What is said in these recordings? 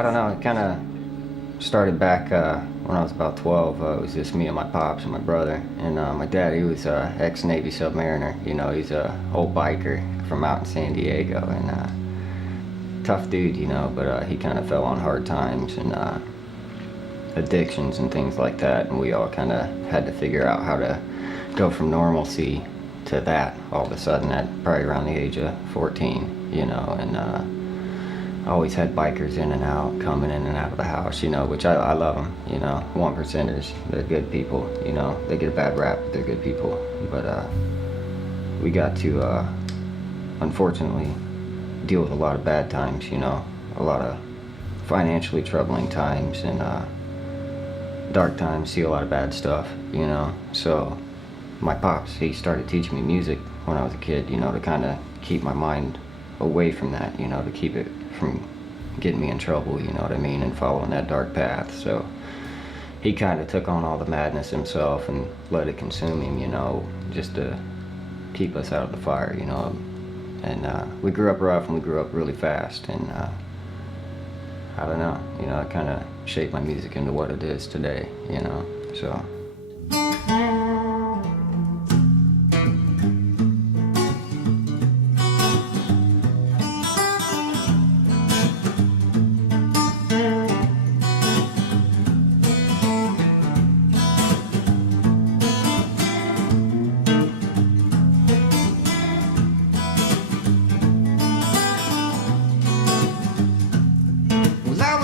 I don't know, it kind of started back when I was about 12. It was just me and my pops and my brother. And my dad, he was ex-Navy submariner. You know, he's a old biker from out in San Diego. And tough dude, you know, but he kind of fell on hard times and addictions and things like that. And we all kind of had to figure out how to go from normalcy to that all of a sudden at probably around the age of 14, you know. And always had bikers in and out, coming in and out of the house, you know, which I love them, you know. 1%ers, they're good people, you know. They get a bad rap, but they're good people. But we got to unfortunately deal with a lot of bad times, you know, a lot of financially troubling times and dark times, see a lot of bad stuff, you know. So my pops, he started teaching me music when I was a kid, you know, to kind of keep my mind away from that, you know, to keep it from getting me in trouble, you know what I mean, and following that dark path. So he kind of took on all the madness himself and let it consume him, you know, just to keep us out of the fire, you know. And we grew up rough and we grew up really fast, and I don't know, you know, it kind of shaped my music into what it is today, you know, so.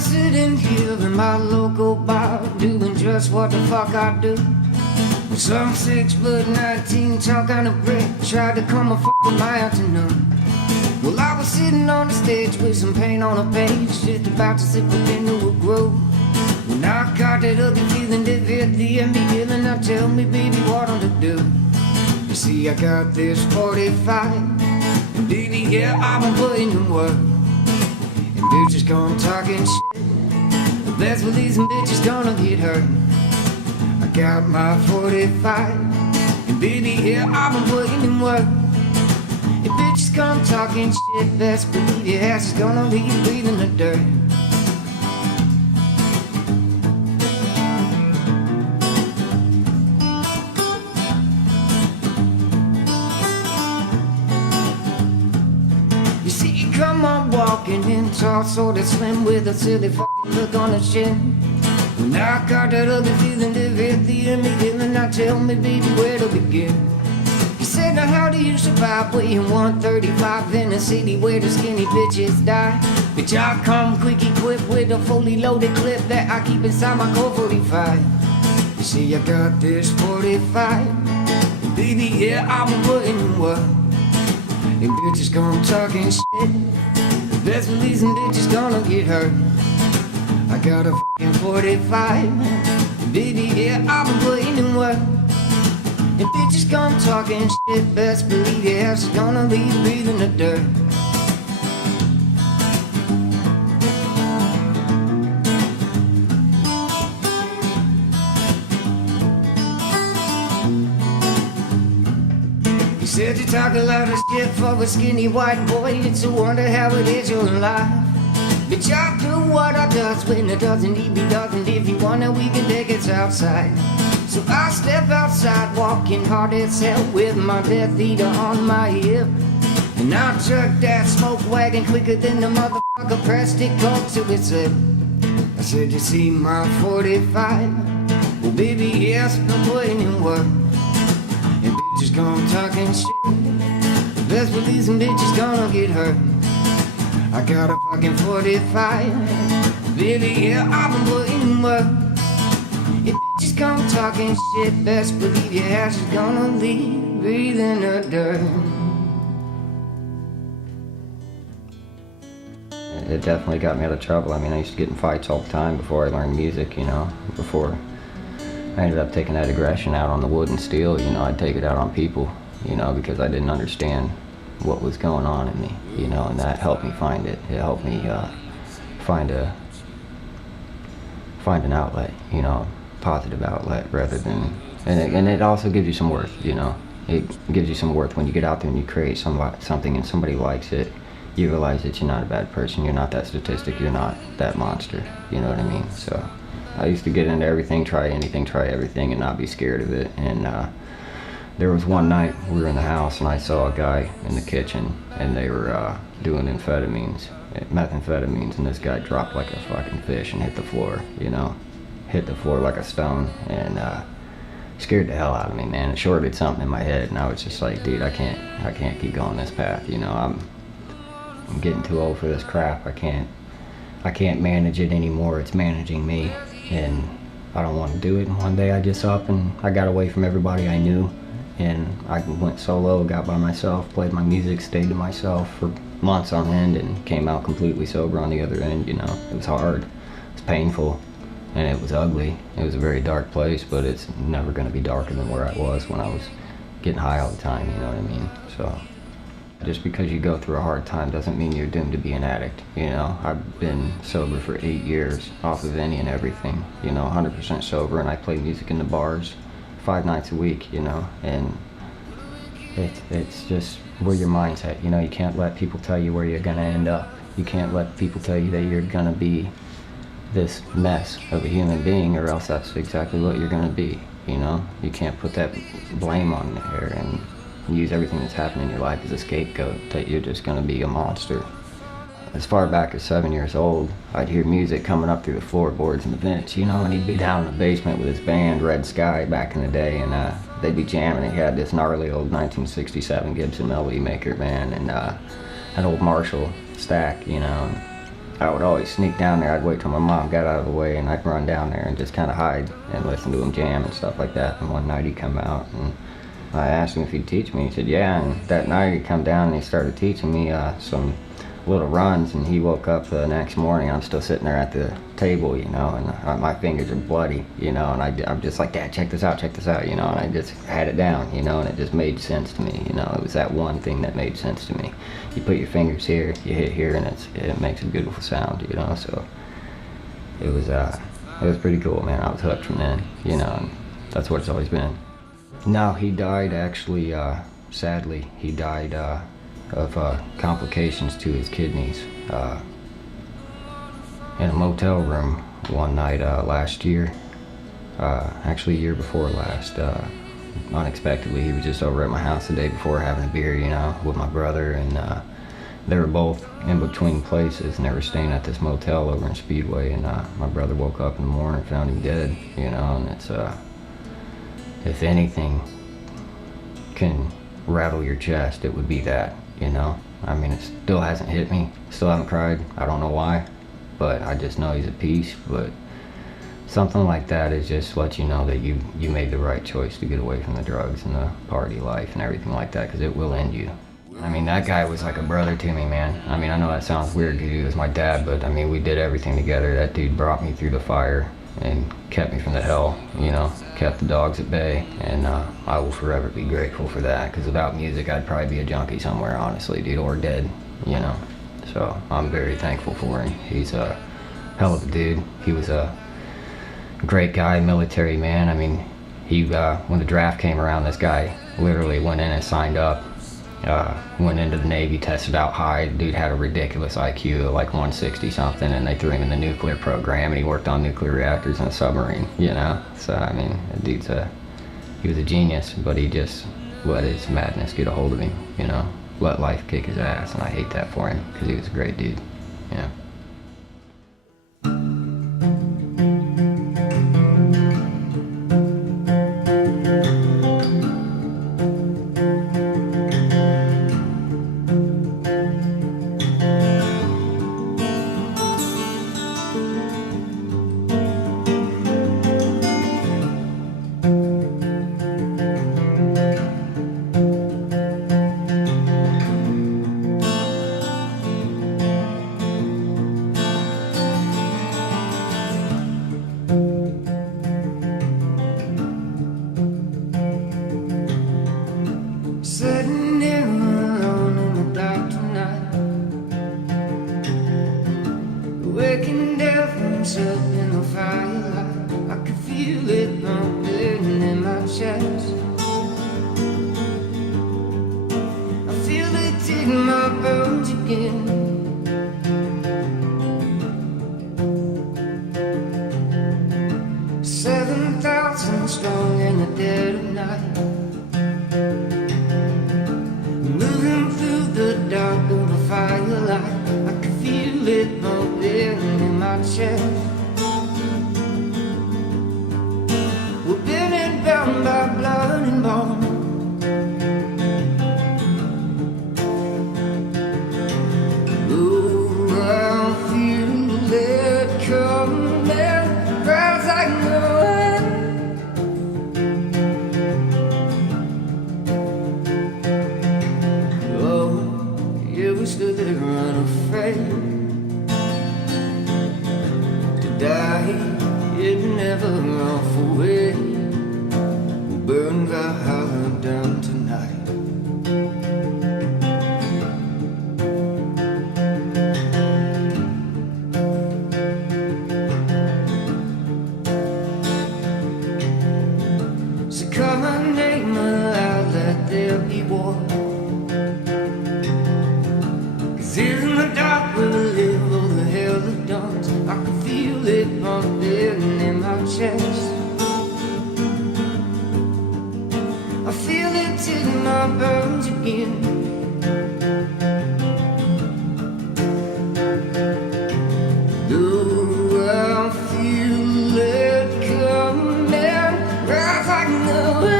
Sitting here in my local bar, doing just what the fuck I do. With some 6'19", tall kind of brick, tried to come a fuck with my afternoon. Well, I was sitting on the stage with some paint on a page, just about to slip up into a groove. When I got that ugly feeling that hit the envy feeling, now tell me, baby, what I'm to do. You see, I got this 45, and baby, yeah, I've been putting in work. And bitches gone talking shit. Best believe some bitches gonna get hurt. I got my 45, and baby, yeah, I've been putting in work. If bitches come talking shit, best believe your ass is gonna leave breathing the dirt. You see, you come on walking in tall, sort of slim, with a silly fucking look on his chin. When I got that other feeling that hit the enemy feeling, now tell me, baby, where to begin. He said, now how do you survive weighing 135 in a city where the skinny bitches die? Bitch, I come quick equipped with a fully loaded clip that I keep inside my Colt 45. You see, I got this 45, and baby, yeah, I've been putting in work. And bitches come talking shit, best believe some bitches gonna get hurt. I got a fucking 45, baby, yeah, I've been putting in work. And bitches come talking shit, best believe your ass is gonna leave breathing the dirt. You said you talk a lot of shit for a skinny white boy, it's a wonder how it is you're alive. Bitch, I do what I does when it doesn't need be done, and if you wanna we can take it outside. So I step outside walking hard as hell with my Death Eater on my hip. And I jerk that smoke wagon quicker than the motherfucker pressed it cold to its lip. I said, you see my 45? Well, baby, yes, I'm putting in work. And bitches gonna talking shit, best believe some bitches gonna get hurt. I got a fucking 45, baby, yeah, I've been putting in work. If bitches come talking shit, best believe your ass is gonna leave breathing the dirt. It definitely got me out of trouble. I mean, I used to get in fights all the time before I learned music, you know. Before I ended up taking that aggression out on the wood and steel, you know, I'd take it out on people, you know, because I didn't understand what was going on in me, you know, and that helped me find it. It helped me find an outlet, you know, positive outlet rather than, and it also gives you some worth, you know. It gives you some worth when you get out there and you create something and somebody likes it. you realize that you're not a bad person. You're not that statistic. You're not that monster. You know what I mean? So I used to get into everything, try anything, try everything, and not be scared of it. And there was one night we were in the house, and I saw a guy in the kitchen, and they were doing methamphetamines, and this guy dropped like a fucking fish and hit the floor, you know, hit the floor like a stone, and scared the hell out of me, man. It shorted something in my head, and I was just like, dude, I can't keep going this path, you know. I'm getting too old for this crap. I can't manage it anymore. It's managing me, and I don't want to do it. And one day I just up and I got away from everybody I knew, and I went solo, got by myself, played my music, stayed to myself for months on end, and came out completely sober on the other end, you know. It was hard, it was painful, and it was ugly. It was a very dark place, but it's never going to be darker than where I was when I was getting high all the time, you know what I mean? So just because you go through a hard time doesn't mean you're doomed to be an addict, you know. I've been sober for 8 years off of any and everything, you know, 100% sober, and I play music in the bars 5 nights a week, you know, and it's just where your mind's at, you know. You can't let people tell you where you're gonna end up. You can't let people tell you that you're gonna be this mess of a human being, or else that's exactly what you're gonna be, you know. You can't put that blame on there and use everything that's happened in your life as a scapegoat, that you're just gonna be a monster. As far back as 7 years old, I'd hear music coming up through the floorboards in the vents, you know, and he'd be down in the basement with his band, Red Sky, back in the day, and they'd be jamming. He had this gnarly old 1967 Gibson Melody Maker, man, and an old Marshall stack, you know. And I would always sneak down there. I'd wait till my mom got out of the way, and I'd run down there and just kind of hide and listen to him jam and stuff like that. And one night he'd come out, and I asked him if he'd teach me. He said, yeah, and that night he'd come down and he started teaching me some little runs, and he woke up the next morning. I'm still sitting there at the table, you know, and my fingers are bloody, you know, and I'm just like, Dad, check this out, you know, and I just had it down, you know, and it just made sense to me, you know. It was that one thing that made sense to me. You put your fingers here, you hit here, and it makes a beautiful sound, you know. So it was pretty cool, man. I was hooked from then, you know, and that's what it's always been. No, he died actually, sadly, he died of complications to his kidneys in a motel room one night last year, actually year before last. Unexpectedly, he was just over at my house the day before having a beer, you know, with my brother, and they were both in between places, and they were staying at this motel over in Speedway, and my brother woke up in the morning and found him dead, you know. And it's if anything can rattle your chest, it would be that, you know. I mean, it still hasn't hit me, still haven't cried. I don't know why, but I just know he's a piece. But something like that is just let you know that you made the right choice to get away from the drugs and the party life and everything like that, because it will end you. I mean, that guy was like a brother to me, man. I mean, I know that sounds weird because he was my dad, but I mean, we did everything together. That dude brought me through the fire and kept me from the hell, you know, kept the dogs at bay, and I will forever be grateful for that, because without music I'd probably be a junkie somewhere, honestly, dude, or dead, you know. So I'm very thankful for him. He's a hell of a dude. He was a great guy, military man. I mean, he when the draft came around, this guy literally went in and signed up. Went into the Navy, tested out high. Dude had a ridiculous IQ of like 160 something, and they threw him in the nuclear program, and he worked on nuclear reactors in a submarine, you know. So I mean, the dude's he was a genius, but he just let his madness get a hold of him, you know. Let life kick his ass, and I hate that for him, because he was a great dude, yeah. Sitting here alone in the dark tonight, waking devils up in the firelight. I can feel it pumping in my chest. I feel it taking my bones again. night. Moving through the dark of the firelight, I can feel it bumping in my chest. We're been bound by blood and bone. We stood there unafraid to die, it never off away. We'll burn the house down tonight. So call my name aloud, let there be war. In the dark where we live, oh the hell of dawns, I can feel it pumping in my chest. I feel it till my bones again. Though I feel it coming, rise like the wind.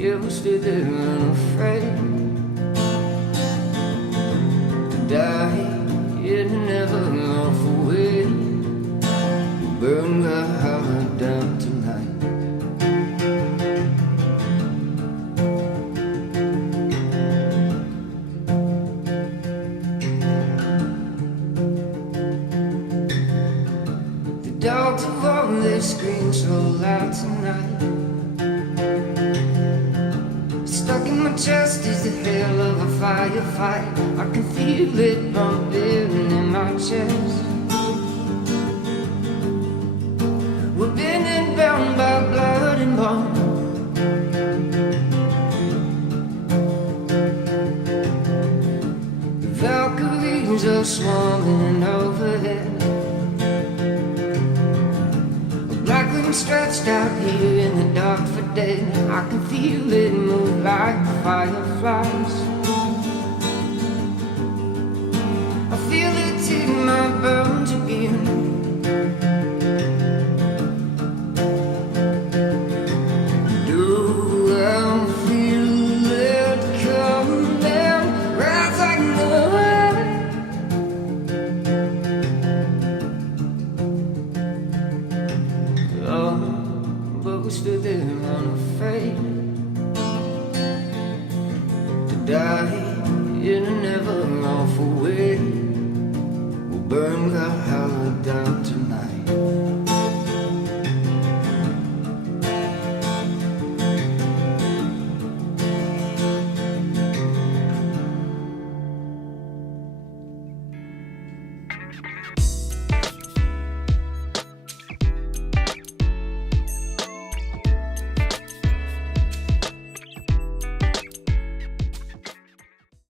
Yeah, we stood there unafraid to die, it never off away. We'll burn the house down tonight. The dogs have all their screams so loud tonight. Stuck in my chest is the hell of a firefight. I can feel it bumping in my chest. We're been bound by blood and bone. The Valkyries are swarming overhead. Black wings stretched out here in the dark for dead. I can feel it move like fireflies. I feel it in my bones again. Do I feel it coming, rise like the wind. Oh, but we stood there unafraid to die, it never off away. We'll burn the house down tonight.